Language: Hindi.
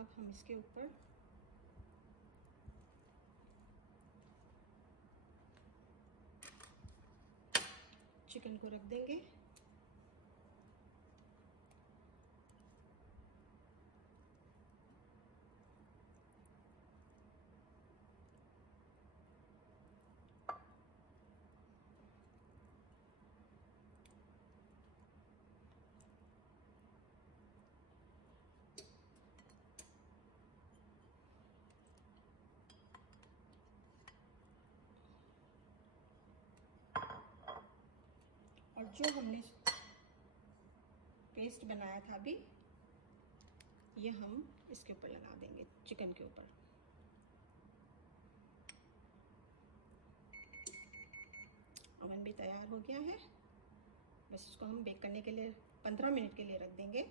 अब हम इसके ऊपर चिकन को रख देंगे। और जो हमने पेस्ट बनाया था अभी, ये हम इसके ऊपर लगा देंगे, चिकन के ऊपर। ओवन भी तैयार हो गया है। बस इसको हम बेक करने के लिए 15 मिनट के लिए रख देंगे।